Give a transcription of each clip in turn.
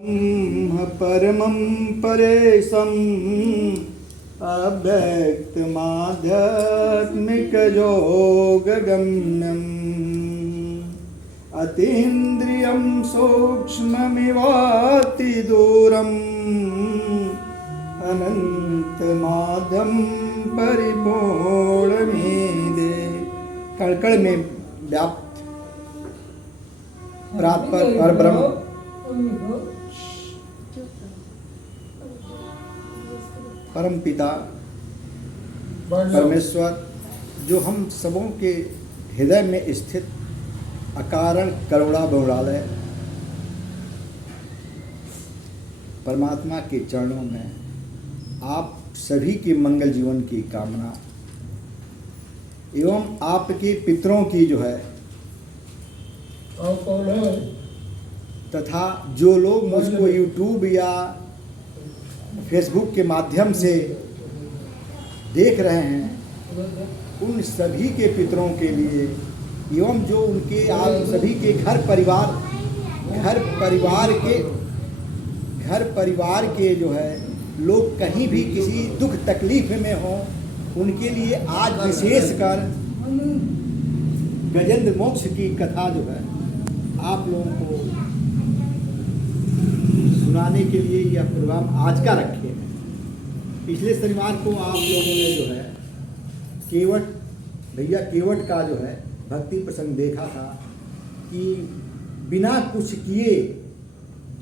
परमं परेशम् अव्यक्तमाध्यात्मिकयोगगम्यम् अतीन्द्रियं सूक्ष्ममिवातिदूरम् अनन्तमाद्यं परिपूर्णमेदे। कड़कड़ में व्याप्त प्राप्त परब्रह्म परम पिता परमेश्वर जो हम सबों के हृदय में स्थित अकारण करुणा बहुलालय परमात्मा के चरणों में आप सभी के मंगल जीवन की कामना एवं आपके पितरों की जो है तथा जो लोग मुझको यूट्यूब या फेसबुक के माध्यम से देख रहे हैं उन सभी के पितरों के लिए एवं जो उनके आप सभी के घर परिवार के जो है लोग कहीं भी किसी दुख तकलीफ में हो उनके लिए आज विशेषकर गजेंद्र मोक्ष की कथा जो है आप लोगों को सुनाने के लिए यह प्रोग्राम आज का रखे हैं। पिछले शनिवार को आप लोगों ने जो है केवट का जो है भक्ति प्रसंग देखा था कि बिना कुछ किए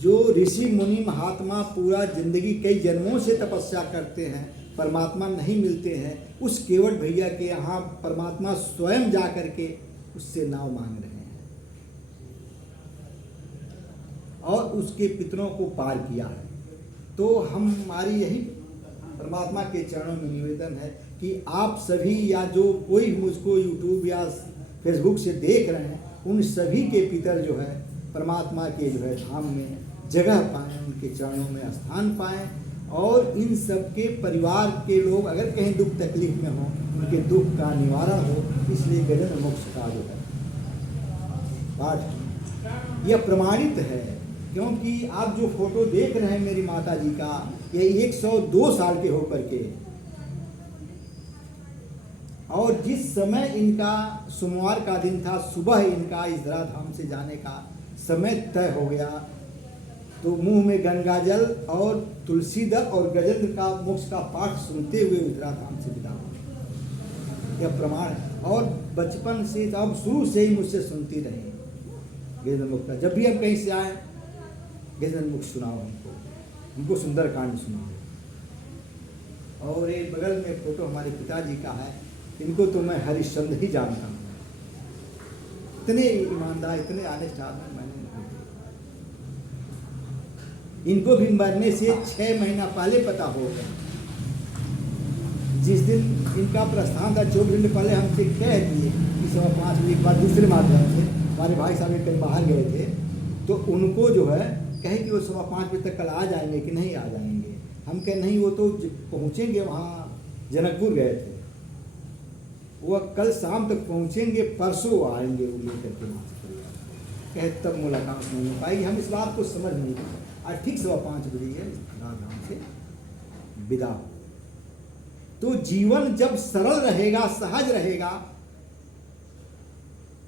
जो ऋषि मुनि महात्मा पूरा जिंदगी कई जन्मों से तपस्या करते हैं परमात्मा नहीं मिलते हैं, उस केवट भैया के यहाँ परमात्मा स्वयं जा करके उससे नाव मांग रहे हैं और उसके पितरों को पार किया है। तो हमारी यही परमात्मा के चरणों में निवेदन है कि आप सभी या जो कोई मुझको यूट्यूब या फेसबुक से देख रहे हैं उन सभी के पितर जो है परमात्मा के जो है धाम में जगह पाएँ, उनके चरणों में स्थान पाएँ और इन सब के परिवार के लोग अगर कहीं दुख तकलीफ में हों उनके दुख का निवारण हो। इसलिए गजेंद्र मोक्ष का जो है पाठ यह प्रमाणित है, क्योंकि आप जो फोटो देख रहे हैं मेरी माता जी का ये 102 साल के होकर के और जिस समय इनका सोमवार का दिन था सुबह इनका इस धराधाम से जाने का समय तय हो गया तो मुंह में गंगा जल और तुलसी दल और गजेंद्र का मोक्ष का पाठ सुनते हुए धराधाम से विदा हो। यह प्रमाण है और बचपन से अब शुरू से ही मुझसे सुनती रही गजेंद्र मोक्ष का। जब भी हम कहीं से आए गजेंद्र मोक्ष सुनाओ हमको सुंदरकांड सुनाओ। और एक बगल में फोटो हमारे पिताजी का है, इनको तो मैं हरिश्चंद्र ही जानता हूँ। इतने ईमानदार इतने आनेस्ट आदमी मैंने इनको भी मरने से 6 महीना पहले पता हो गया। जिस दिन इनका प्रस्थान था 24 घंटे पहले हमसे कह दिए कि 5:15 बजे के बाद दूसरे माध्यम से हमारे भाई साहब कहीं बाहर गए थे तो उनको जो है कहे कि वो 5:15 बजे तक कल आ जाएंगे कि नहीं आ जाएंगे। हम कहे नहीं वो तो पहुँचेंगे, वहाँ जनकपुर गए थे, वो कल शाम तक पहुँचेंगे, परसों आएंगे वो लेकर के वहाँ से। कहे तब मुलाकात नहीं हो पाएगी। हम इस बात को समझ नहीं पाए और ठीक 5:15 बजे धाम से विदा। तो जीवन जब सरल रहेगा सहज रहेगा,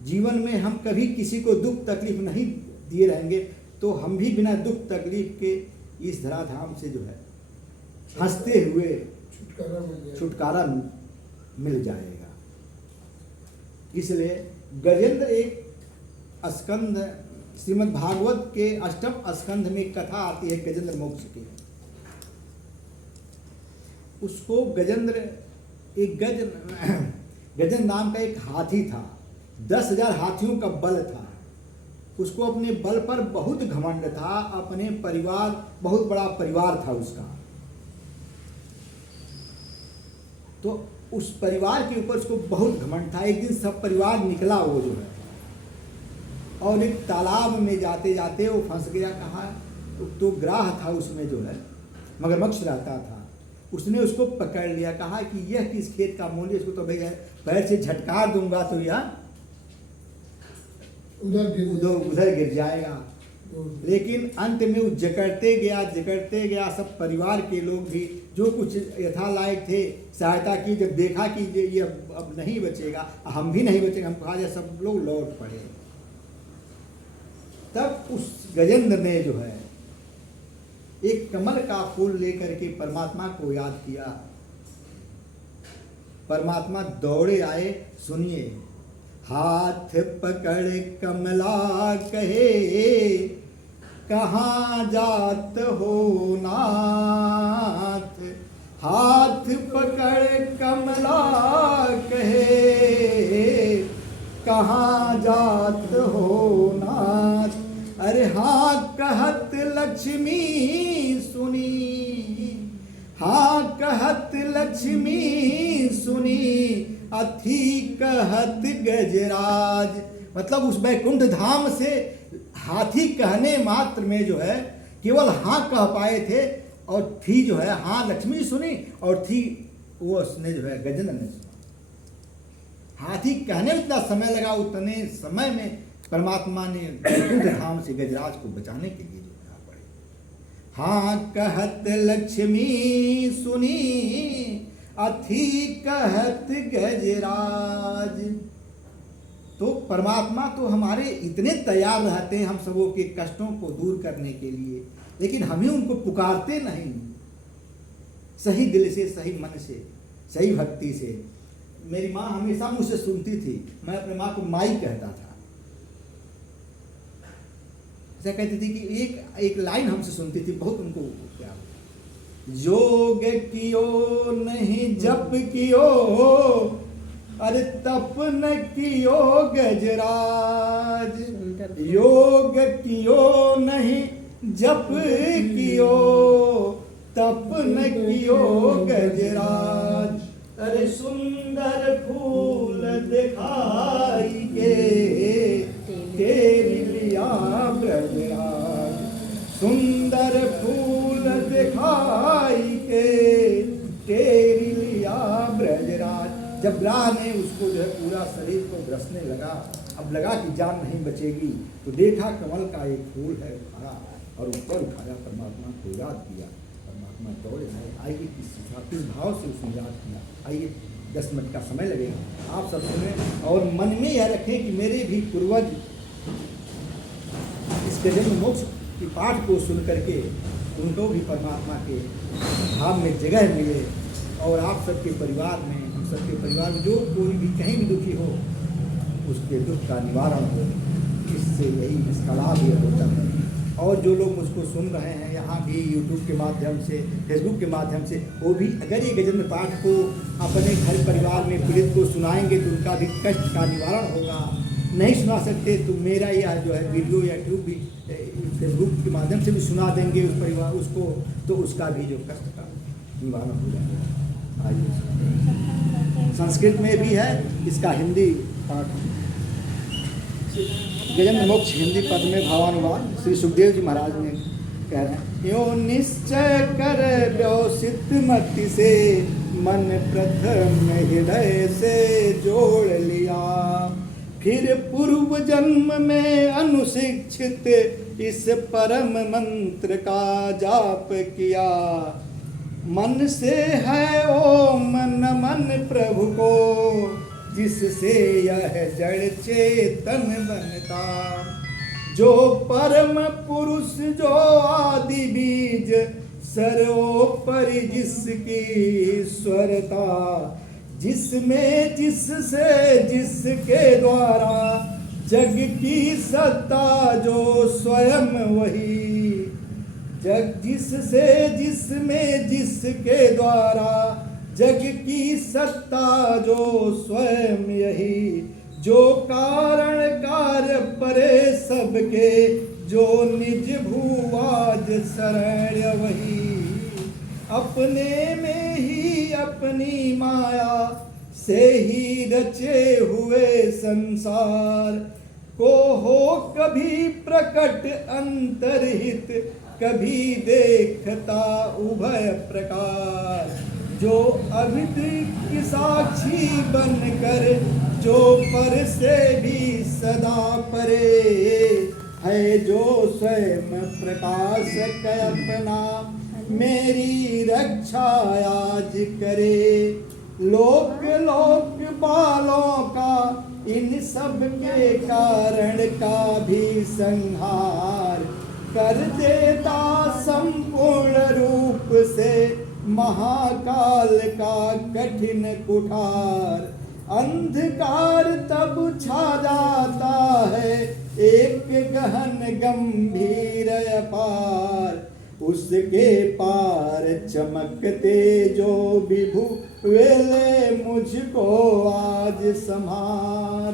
जीवन में हम कभी किसी को दुख तकलीफ नहीं दिए रहेंगे तो हम भी बिना दुख तकलीफ के इस धराधाम से जो है हंसते हुए छुटकारा मिल जाएगा। इसलिए गजेंद्र एक स्कंद श्रीमद् भागवत के 8वें स्कंध में कथा आती है गजेंद्र मोक्ष की। उसको गजेंद्र नाम का एक हाथी था, 10,000 हाथियों का बल था। उसको अपने बल पर बहुत घमंड था, अपने परिवार बहुत बड़ा परिवार था उसका। तो उस परिवार के ऊपर उसको बहुत घमंड था। एक दिन सब परिवार निकला वो जो है और एक तालाब में जाते जाते वो फंस गया। कहाँ तो ग्राह था उसमें जो है मगरमच्छ रहता था, उसने उसको पकड़ लिया। कहा कि यह किस खेत का मूल्य, इसको तो भैया पैर से झटकार दूंगा तो यह उधर गिर जाएगा। लेकिन अंत में वो जकड़ते गया। सब परिवार के लोग भी जो कुछ यथालायक थे सहायता की। जब देखा कि ये अब नहीं बचेगा, हम भी नहीं बचेंगे, हम कहा जाए, सब लोग लौट पड़े। तब उस गजेंद्र ने जो है एक कमल का फूल लेकर के परमात्मा को याद किया। परमात्मा दौड़े आए। सुनिए, हाथ पकड़ कमला कहे, कहाँ जात हो नाथ। हाथ पकड़ कमला कहे, कहाँ जात हो नाथ। अरे हाँ कहत लक्ष्मी सुनी, हाँ कहत लक्ष्मी सुनी, अथी कहत गजराज। मतलब उस वैकुंठ धाम से हाथी कहने मात्र में जो है केवल हाँ कह पाए थे, और थी जो है हाँ लक्ष्मी सुनी, और थी वो उसने जो है गजेंद्र ने सुना। हाथी कहने में इतना समय लगा, उतने समय में परमात्मा ने वैकुंठ धाम से गजराज को बचाने के लिए जो है पड़े। हाँ कहत लक्ष्मी सुनी, अथी कहत गजराज। तो परमात्मा तो हमारे इतने तैयार रहते हैं हम सबों के कष्टों को दूर करने के लिए, लेकिन हमें उनको पुकारते नहीं सही दिल से, सही मन से, सही भक्ति से। मेरी माँ हमेशा मुझसे सुनती थी, मैं अपने माँ को माई कहता था। ऐसा कहती थी कि एक लाइन हमसे सुनती थी, बहुत उनको क्या, योग कियो नहीं जप कियो, अरे तप न कियो गजराज। योग कियो नहीं जप कियो, तप न कियो गजराज। अरे सुंदर फूल दिखाई के, तेरी लिया ब्रजराज। सुंदर फूल दिखाई के, तेरी लिया ब्रजराज। जब ब्राह ने उसको जो है पूरा शरीर को ग्रसने लगा, अब लगा कि जान नहीं बचेगी, तो देखा कमल का एक फूल है खड़ा, और ऊपर उठाया, परमात्मा को याद किया। परमात्मा दौड़े आए। आइए किस भाव से उसने याद किया। आइए 10 मिनट का समय लगेगा, आप सब सुने और मन में यह रखें कि मेरे भी पूर्वज इस गजेंद्र मोक्ष की पाठ को सुन करके उनको भी परमात्मा के धाम में जगह मिले, और आप सबके परिवार में, हम सबके परिवार में जो कोई भी कहीं भी दुखी हो, उसके दुख का निवारण हो। इससे यही इसका लाभ यह होता है। और जो लोग मुझको सुन रहे हैं यहाँ भी यूट्यूब के माध्यम से, फेसबुक के माध्यम से, वो भी अगर ये गजेंद्र पाठ को अपने घर परिवार में पीड़ित को सुनाएंगे तो उनका भी कष्ट का निवारण होगा। नहीं सुना सकते तो मेरा यह जो है वीडियो या ट्यूब भी फेसबुक के माध्यम से भी सुना देंगे उस परिवार उसको, तो उसका भी जो कष्ट का निवारण हो जाएगा। आइए, संस्कृत में भी है इसका हिंदी पाठ। गजेंद्र मोक्ष हिंदी पद में भावानुवाद श्री सुखदेव जी महाराज ने कह रहे हैं। यो निश्चय कर व्यवसित मति से, मन प्रथम हृदय से जोड़ लिया। फिर पूर्व जन्म में अनुशिक्षित इस परम मंत्र का जाप किया। मन से है ओम नमन प्रभु को, जिससे यह जड़ चेतन बनता। जो परम पुरुष जो आदि बीज, सर्वोपरि जिसकी ईश्वरता। जिसमें जिससे जिसके द्वारा जग की सत्ता, जो स्वयं वही। जग जिससे जिसमें जिसके द्वारा जग की सत्ता, जो स्वयं यही। जो कारण कार्य परे सबके, जो निज भूवाज शरण वही। अपने में ही अपनी माया से ही रचे हुए संसार को, हो कभी प्रकट अंतर्हित, कभी देखता उभय प्रकार। जो अविद्य साक्षी बनकर, जो पर से भी सदा परे। है जो स्वयं प्रकाशक अपना मेरी रक्षा आज करे। लोक लोक बालों का इन सब के कारण का भी संहार कर देता संपूर्ण रूप से महाकाल का कठिन कुठार। अंधकार तब छा जाता है एक गहन गंभीर अपार, उसके पार चमकते जो विभु वेले मुझको आज संहार।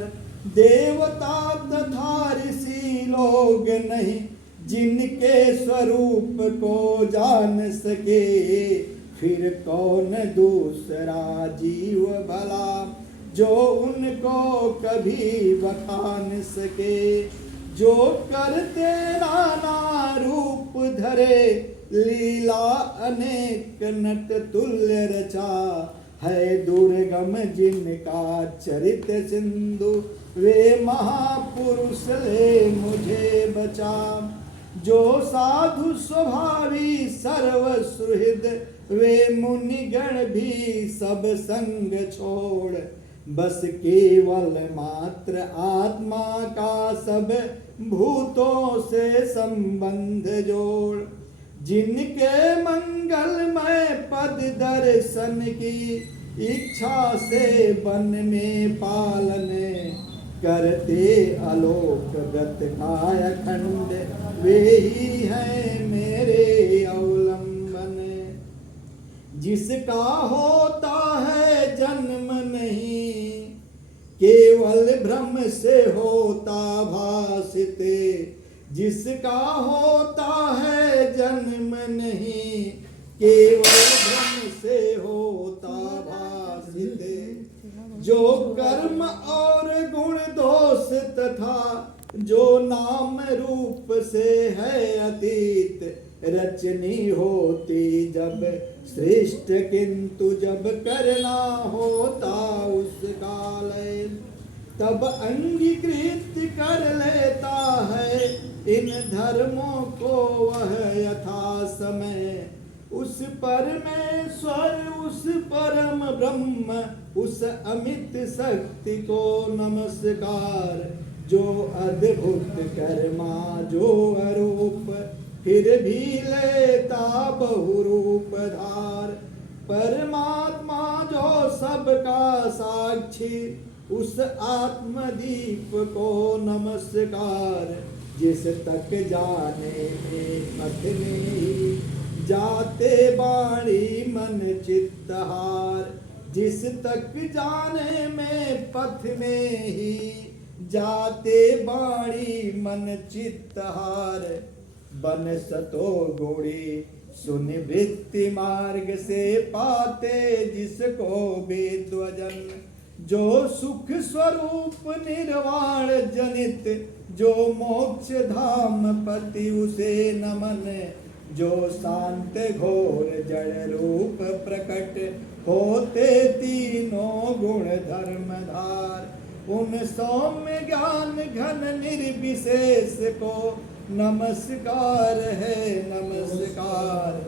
देवता तथा ऋषि लोग नहीं जिनके स्वरूप को जान सके, फिर कौन दूसरा जीव भला जो उनको कभी बखान सके। जो करते नाना रूप धरे लीला अनेक नट तुल्य रचा, है दुर्गम जिनका चरित सिंधु वे महापुरुष ले मुझे बचा। जो साधु स्वभावी सर्व सुहृद वे मुनिगण भी सब संग छोड़, बस केवल मात्र आत्मा का सब भूतों से संबंध जोड़। जिनके मंगलमय पद दर्शन की इच्छा से वन में पालन करते आलोक गत काय खंड, वे ही हैं मेरे अवलंबन। जिसका होता है जन्म नहीं केवल भ्रम से होता भासिते, जिसका होता है जन्म नहीं केवल भ्रम से होता भासिते। जो कर्म और गुण दोष तथा जो नाम रूप से है अतीत, रचनी होती जब श्रेष्ठ किंतु जब करना होता उस काल, तब अंगीकृत कर लेता है इन धर्मों को वह यथा समय। उस परमेश्वर उस परम ब्रह्म उस अमित शक्ति को नमस्कार, जो अद्भुत कर्मा जो अरूप फिर भी लेता बहुरूप धार। परमात्मा जो सबका साक्षी उस आत्मदीप को नमस्कार, जिस तक जाने में पथ नहीं जाते बाणी मन चित्त हार, जिस तक जाने में पथ में ही जाते बाणी मन चित्त हार। बन सतो गोड़ी सुनिवृत्ति मार्ग से पाते जिसको वेद्वजन, जो सुख स्वरूप निर्वाण जनित जो मोक्ष धाम पति उसे नमन। जो शांत घोर जड़ रूप प्रकट होते तीनों गुण धर्म धार, उन सौम्य ज्ञान घन निर्विशेष को नमस्कार है नमस्कार।